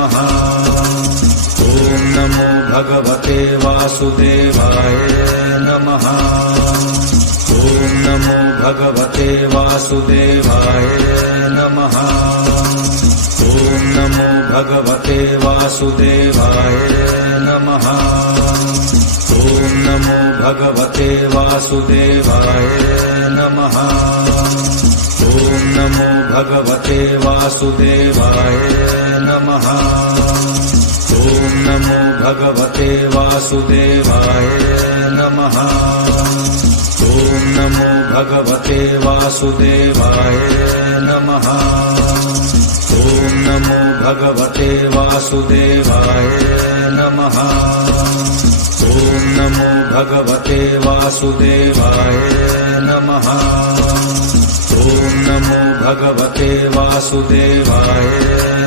नमः। ॐ नमो भगवते वासुदेवाय नमः। ॐ नमो भगवते वासुदेवाय नमः। ॐ नमो भगवते वासुदेवाय नमः। ॐ नमो भगवते वासुदेवाय नमः। ॐ नमो भगवते वासुदेवाय नमः। ॐ नमो भगवते वासुदेवाय नमः। ॐ नमो भगवते वासुदेवाय नमः। ॐ नमो भगवते वासुदेवाय नमः। ॐ नमो भगवते वासुदेवाय नमः। ॐ नमो भगवते वासुदेवाय